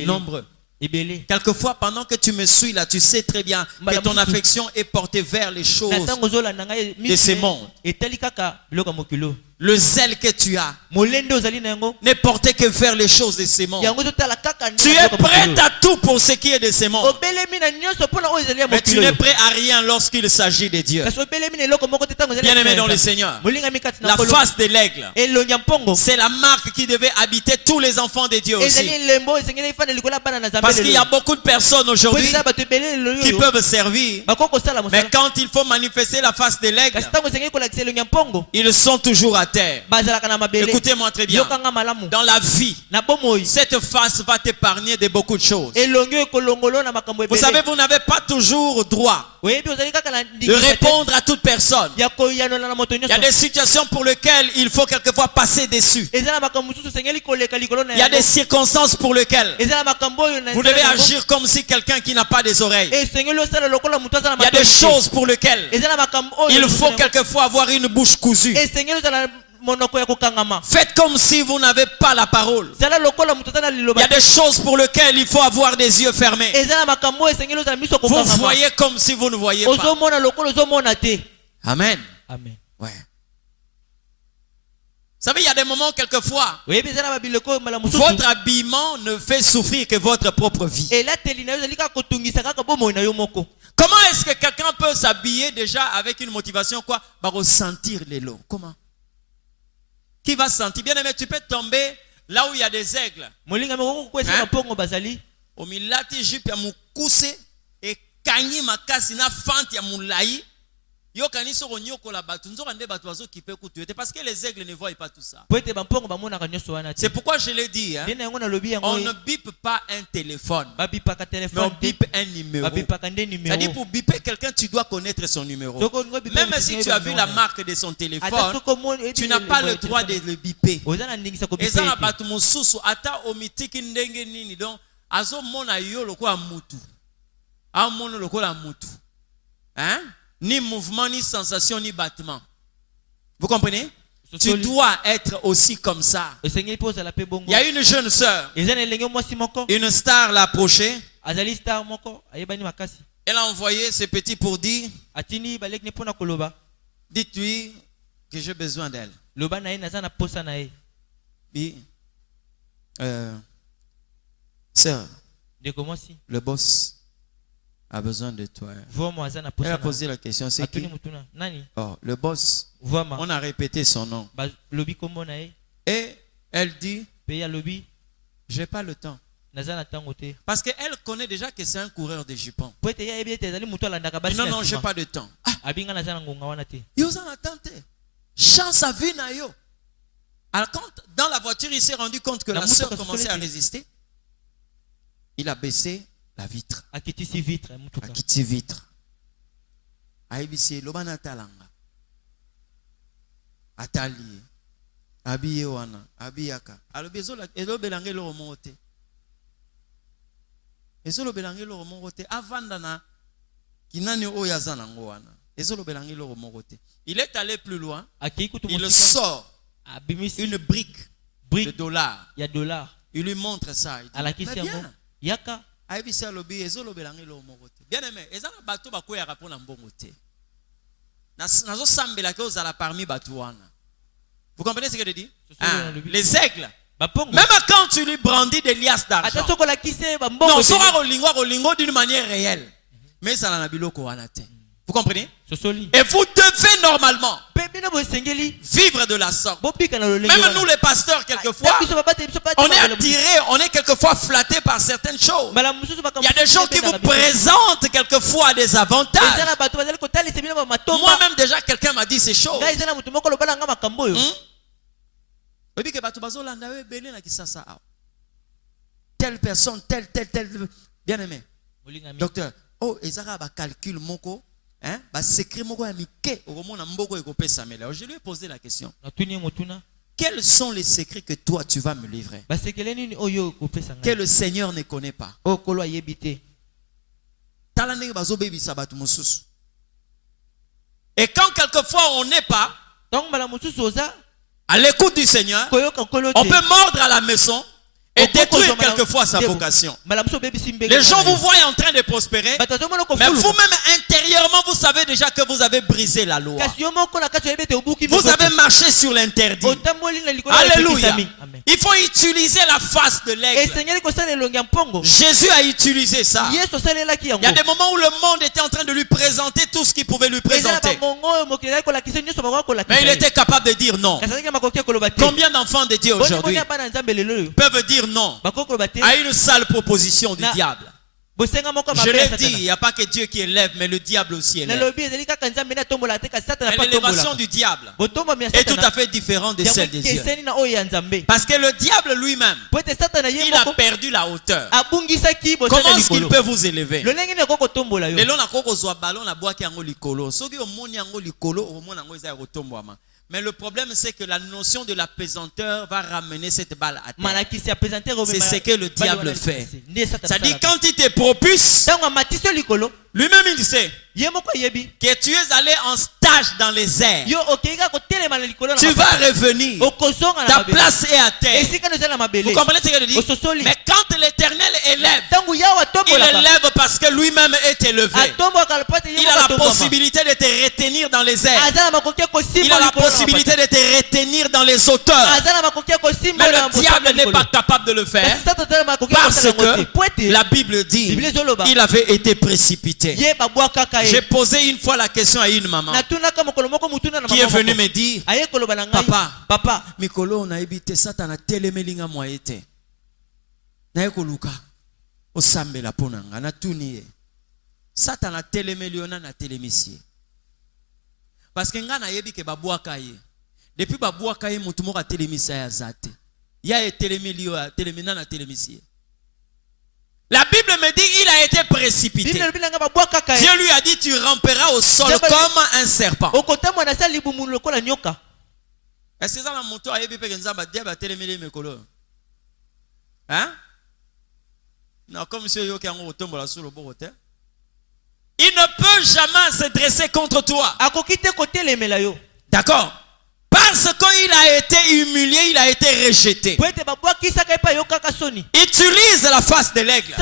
Nombreux. ebele. Quelquefois, pendant que tu me suis là, tu sais très bien que ton affection est portée vers les choses de ce monde. Etali kaka biloko ya mokilo. Le zèle que tu as Molende ozali na yango. n'est porté que vers les choses de ce monde. Yango totala kaka Tu es prêt à tout pour ce qui est de ce monde. obelemi na nyonso pona oyo ezali ya Mais tu mokilo. n'es prêt à rien lorsqu'il s'agit de Dieu. Kasi obelemi na eloko moko te tango ezali. Bien-aimé dans le Seigneur, Molingami kati na la nkolo. face de l'aigle, Elongi ya mpongo. c'est la marque qui devait habiter tous les enfants de Dieu aussi. Ezali lembo esengeli ifana likolo ya bana na Nzambe. Parce qu'il y a beaucoup de personnes aujourd'hui Eza bato ebele lelo qui yo. peuvent servir, Bakoko sala mais mosala. quand il faut manifester la face de l'aigle, Kasi tango esengeli kolakisa elongi ya mpongo. ils sont toujours à terre. Bazalaka na mabele. Écoutez-moi très bien. Yokanga malamu. Dans la vie, Na bomoi. cette face va t'épargner de beaucoup de choses. Elongi ekolongolo na makambo Vous ebele. savez, vous n'avez pas toujours droit Oyebi ozali kaka na de ndingisa te. répondre à toute personne. Ya koyanola na moto Il y a nyonso. des situations pour lesquelles il faut quelquefois passer dessus. Eza na makambo mosusu esengeli koleka likolo na Il y a yango. des circonstances pour lesquelles Eza na makambo oyo na vous devez agir comme si quelqu'un qui n'a pas des oreilles. esengeli osala lokola moto aza na Il y a des matoi te. choses pour lesquelles Eza na makambo oyo il mosusu faut na yango. quelquefois avoir une bouche cousue. Esengeli ozala na monoko ya kokangama. Faites comme si vous n'avez pas la parole. Zala lokola moto aza na Il y liloba. a des choses pour lesquelles il faut avoir des yeux fermés. Eza na makambo oyo esengeli ozala miso Vous kokangama. voyez comme si vous ne voyez pas. Ozomona lokola ozomona te. Amen. Amen. Ouais. Vous savez, il y a des moments, quelquefois, Oyebi eza na babiloko mala mosusu. votre habillement ne fait souffrir que votre propre vie. Elateli na yo ezali kaka kotungisa kaka bomoi na yo moko. Comment est-ce que quelqu'un peut s'habiller déjà avec une motivation quoi? Bah, ressentir les lots. Comment? Qui va sentir? Bien aimé, tu peux tomber là où il y a des aigles. Molinga moko kwesa Hein? na pongo bazali. Omilati jupe ya mukuse et kanyi makasi na fante ya mulai. Yo kaniso konyoko la batu nzoka nde batu bazo kipe kutuete parce que les aigles ne voient pas tout ça. Po ete bampongo bamona ka nyonso wana te. C'est pourquoi je l'ai dit, hein? Ndena yango na lobi yango. On ne bipe pas un téléphone, Babipaka mais on téléphone te. bipe un numéro. Babipaka nde numéro. C'est-à-dire pour biper quelqu'un, tu dois connaître son numéro. Soko ngo bipe Même mutu si ngai tu as vu numéro la na. marque de son Ata téléphone, soko mo eti tu n'as pas le droit de le biper. Oza na ndingisa ko bipe. Eza na ete. batu mosusu ata omitiki ndenge nini donc azomona yo lokola mutu. Amono lokola mutu. Hein? Ni mouvement, ni sensation, ni battement. Vous comprenez? Tu dois être aussi comme ça. Esengeli po ozala pe bongo. Il y a une jeune sœur, Eza na elenge mwasi moko. une star l'a approchée. Azali star moko ayebani makasi. Elle a envoyé ce petit pour dire, Atini balek ne pona koloba. dites-lui que j'ai besoin d'elle. Loba na ye naza na posa na ye. Puis, sœur, Ndeko mwasi. le boss a besoin de toi. Vomo aza na Elle posa a na. posé la question, c'est Atuni qui? mutuna. Nani? Oh, le boss. Voama. On a répété son nom. Ba lobi kombo na ye. Et elle dit, Pe ya lobi j'ai pas le temps. naza na tango te. Parce qu'elle connaît déjà que c'est un coureur de jupons. Po ete ya yebi ete ezali mutu alandaka Elle dit, basi non, na non, j'ai nsima. pas de temps. Ah, Abinga naza na ngonga wana te. yo en attente. Chance à vie na yo. Alors quand dans la voiture, il s'est rendu compte que La la moto sœur ka commençait à sosoleki. résister. Il a baissé la vitre. Akitisi vitre La mutuka. petite vitre. Aibisi lobana talanga. Atali. Abiye wana. Abiyaka. Alobezo la elobelange lo remonte. Ezolobelange lo remonte. Avanda na kinani oyaza nango wana. Ezolobelange lo remonte. Il est allé plus loin. Akei kutu Il mosika. sort Abimisi une brique de brique dollars. ya dollar. Il lui montre ça. Il dit, Alakisi mais yango. viens. Yaka. Aibisi alobi ezolobelange lo remonte. Bien aimé, ezana bato bakoyaka pona mbongo te. Nazo sambela ke ozala parmi bato wana. Vous comprenez ce que je dis? Ah, les aigles. Bapongo. Même quand tu lui brandis des liasses Ata d'argent. soko lakise bambongo. Non, te. sera rolingo d'une manière réelle. Mais ça n'a biloko wana te. Vous comprenez? Sosoli. Et vous devez normalement Pe bino bo sengeli. vivre de la sorte. Bopika na lolenge. Même nous les pasteurs, quelquefois, on est attirés, on est quelquefois flattés par certaines choses. Il y a des gens qui vous présentent quelquefois des avantages. Moi-même déjà, quelqu'un m'a dit ces choses. Telle personne, telle. Bien aimé. Docteur, oh, ezaka ba calcul moko, hein, ba secret moko ya mike, okomona mboko ekopesa mele. Je lui ai posé la question. Quels sont les secrets que toi tu vas me livrer? Que le Seigneur ne connaît pas. Et quand quelquefois on n'est pas à l'écoute du Seigneur, on peut mordre à la maison et détruire quelquefois sa vocation. Les gens vous voient en train de prospérer, mais vous-même intérieurement, vous savez déjà que vous avez brisé la loi. Vous avez marché sur l'interdit. Alléluia. Il faut utiliser la face de l'aigle. Jésus a utilisé ça. Il y a des moments où le monde était en train de lui présenter tout ce qu'il pouvait lui présenter. Mais il était capable de dire non. Combien d'enfants de Dieu aujourd'hui peuvent dire non à une sale proposition du diable? Je l'ai dit, il n'y a pas que Dieu qui élève, mais le diable aussi élève. Mais l'élévation du diable est tout à fait différente de celle de Dieu. Parce que le diable lui-même, il a perdu la hauteur. Comment est-ce qu'il peut vous élever? Mais le problème, c'est que la notion de la pesanteur va ramener cette balle à terre. C'est ce que le diable fait. Ça dit, quand il te propulse, lui-même il sait que tu es allé en stage dans les airs. Tu vas revenir. Ta place est à terre. Vous comprenez ce que je dis? Mais quand l'Éternel élève, il élève parce que lui-même est élevé. Il a la possibilité de te retenir dans les airs. Il a la possibilité de te retenir dans les hauteurs. Mais le diable n'est pas capable de le faire parce que la Bible dit il avait été précipité. J'ai posé une fois la question à une maman qui est venue me dire, papa, Mikolo na ebite satana telemelinga moyete. Na ekoluka osambela ponanga na tuniye. Satana telemeliona na telemisie. Parce que nga na yebi ke babwaka ye. Depuis babwaka ye mutu moko telemisa ya zate. Ya telemelio telemina na telemisie. La Bible me dit il a été précipité. Dieu lui a dit tu ramperas au sol comme un serpent. Est-ce que ça la moto a yebi pe nzamba diable telemeli mekolo? Hein? Non, comme monsieur yo ki ango otombola sur le borote. Il ne peut jamais se dresser contre toi. D'accord? Parce qu'il a été humilié, il a été rejeté. Utilise la face de l'aigle.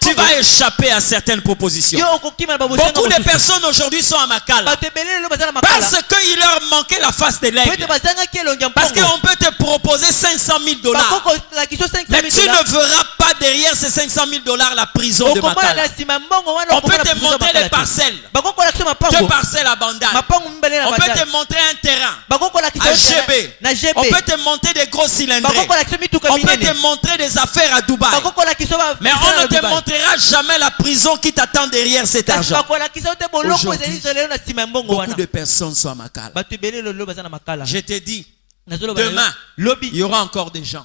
Tu vas échapper à certaines propositions. Beaucoup de personnes aujourd'hui sont à Makala parce qu'il leur manquait la face de l'aigle. Parce qu'on peut te proposer 500 000 $. Mais tu ne verras pas derrière ces 500 000 $ la prison de Makala. On peut te montrer des parcelles. 2 parcelles à Bandal. On peut te montrer un terrain à GB. On peut te montrer des gros cylindres. On peut te montrer des affaires à Dubaï. Mais on ne te montrera jamais la prison qui t'attend derrière cet argent. Aujourd'hui, beaucoup de personnes sont à Makala. Je te dis, demain, il y aura encore des gens.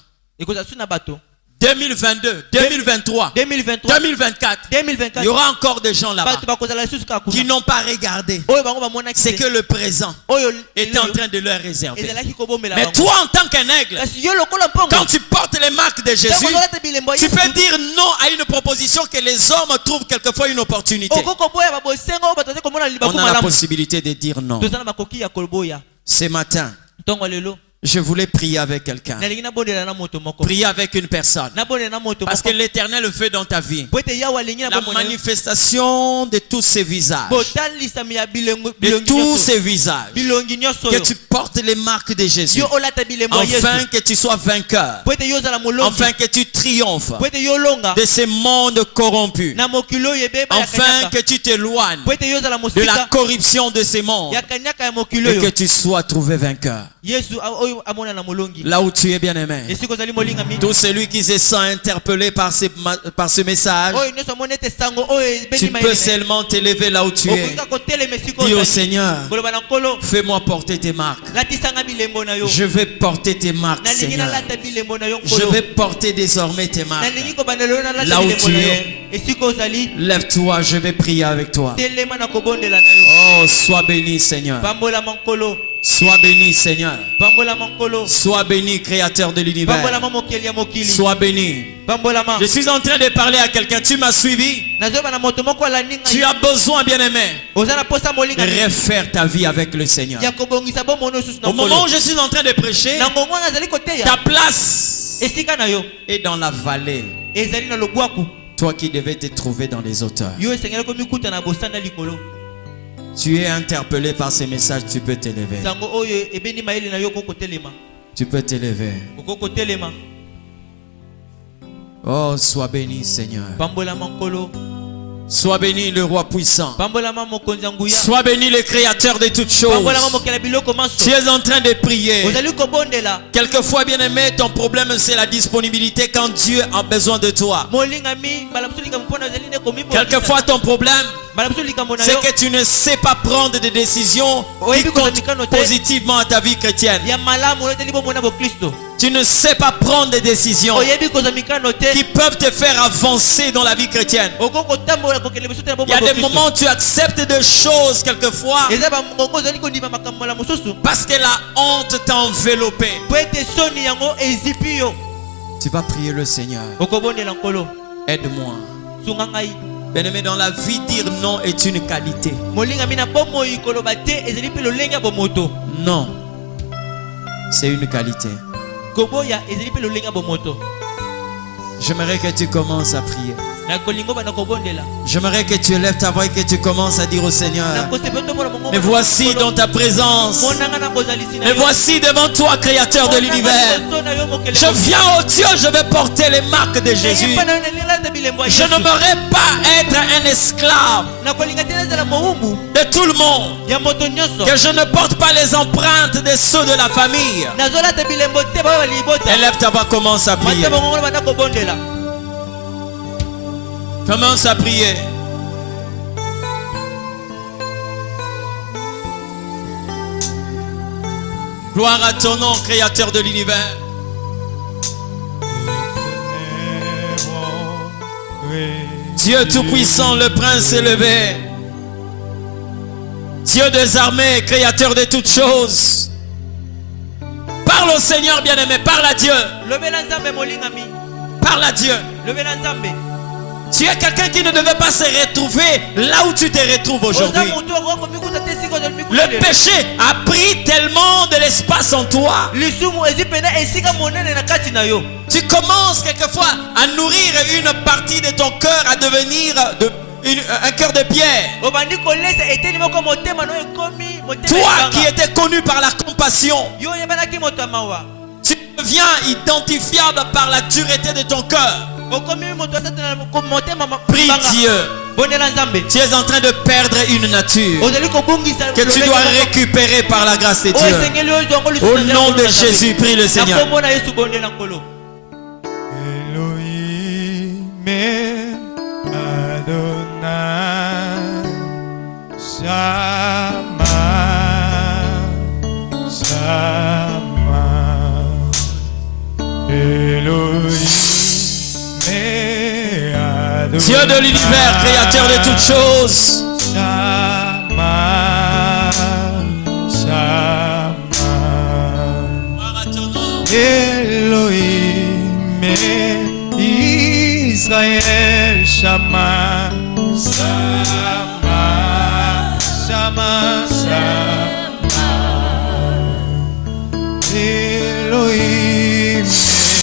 2022, 2023, 2024, il y aura encore des gens là-bas qui n'ont pas regardé ce que le présent est en train de leur réserver. Mais toi, en tant qu'un aigle, quand tu portes les marques de Jésus, tu peux dire non à une proposition que les hommes trouvent quelquefois une opportunité. On a la possibilité de dire non. Ce matin, je voulais prier avec quelqu'un. Prier avec une personne. Parce que l'Éternel fait dans ta vie la manifestation de tous ces visages. De tous ces visages. Que tu portes les marques de Jésus. Afin que tu sois vainqueur. Afin que tu triomphes de ce monde corrompu. Afin que tu t'éloignes de la corruption de ce monde. Et que tu sois trouvé vainqueur. Là où tu es bien aimé, tout celui qui se sent interpellé par ce message, tu peux seulement t'élever là où tu es. Dis au Seigneur, fais-moi porter tes marques. Je vais porter tes marques, Seigneur. Je vais porter désormais tes marques. Là où tu es, lève-toi, je vais prier avec toi. Oh, sois béni, Seigneur. Sois béni, Seigneur. Sois béni, Créateur de l'univers. Sois béni. Je suis en train de parler à quelqu'un. Tu m'as suivi. Tu as besoin, bien-aimé, de refaire ta vie avec le Seigneur. Au moment où je suis en train de prêcher, ta place esika na yo et dans la vallée, ezali na lobwaku toi qui devais te trouver dans les hauteurs. yo esengeli komikuta na bosanda likolo Tu es interpellé par ces messages, tu peux t'élever. sango oyo ebeni mayele na yo kokotelema Tu peux t'élever. kokotelema Oh, sois béni, Seigneur. pambolama nkolo Sois béni, le roi puissant. pambolama mokonzi nguya Sois béni, le créateur de toutes choses. pambolama mokela biloko Tu manso es en train de prier. ozali kobondela Quelquefois, bien-aimé, ton problème, c'est la disponibilité quand Dieu a besoin de toi. molingami bala biso likambo mpona ozali nde komibo Quelquefois, ton problème, bala biso likambo na c'est yo que tu ne sais pas prendre des décisions Oui, qui puis qu'on a comptent mis qu'un hôtel. positivement à ta vie chrétienne. ya malamu oyeteli bomona bokristo Tu ne sais pas prendre des décisions oyebi kozwa mikano te qui peuvent te faire avancer dans la vie chrétienne. okokotambola kokende biso te na Il y a bomona des moments où tu acceptes des choses quelquefois eza bangongo ozali kondima makambo mala mosusu parce que la honte t'a enveloppé. po ete soni yango ezipi yo Tu vas prier le Seigneur. okobondela nkolo Aide-moi. sunga ngai Bien-aimé, dans la vie, dire non est une qualité. molingami na bomoi koloba te ezali mpe lolenge ya bomoto Non, c'est une qualité. koboya ezali mpe lolenge ya bomoto J'aimerais que tu commences à prier. na kolingo bana kobondela J'aimerais que tu élèves ta voix et que tu commences à dire au na Seigneur, kosepe tombola mongo me voici dans ta présence. monanga na kozalisi na Me yo voici devant toi, Créateur de l'univers. Je viens au Dieu, je vais porter les marques de Jésus. Je n'aimerais pas être un esclave na kolinga te nazala mowumbu de tout le monde. ya moto nyonso Que je ne porte pas les empreintes de ceux de la famille. nazolata bilembo te baba balibota Élève ta voix, commence à prier. mate bongo bana kobondela Commence à prier. Gloire à ton nom, Créateur de l'univers. Dieu Tout-Puissant, le Prince élevé. Dieu des armées, Créateur de toutes choses. Parle au Seigneur bien-aimé, parle à Dieu. lobela nzambe molingami Parle à Dieu. lobela nzambe Tu es quelqu'un qui ne devait pas se retrouver là où tu te retrouves oza aujourd'hui. motu okomikuta te sika ozali Le mikuta péché a pris tellement de l'espace en toi. lisumu ezi pena esika monene na kati na yo Tu commences quelquefois à nourrir une partie de ton cœur à devenir un cœur de pierre. obandi kolesa eteni moko motema no ekomi motema Toi ebanga. qui étais connu par la compassion, yo oyebanaki moto ya mawa tu deviens identifiable par la dureté de ton cœur. okomi moto asatana motema Prie ebanga. Dieu. bondela nzambe Tu es en train de perdre une nature ozali kobungisa que tu dois récupérer par la grâce de oyo Dieu. esengeli oyo ezwango lisusu Au na nom nzambe de na nzambe. Jésus, prie le na Seigneur. kombo na yesu bondela nkolo Elohim Adonai Shama Shama Elohim Adonai Dieu de l'univers, créateur de toutes choses. Shama Shama Gloire à ton nom. Elohim Israël Shama Shama Shama Shama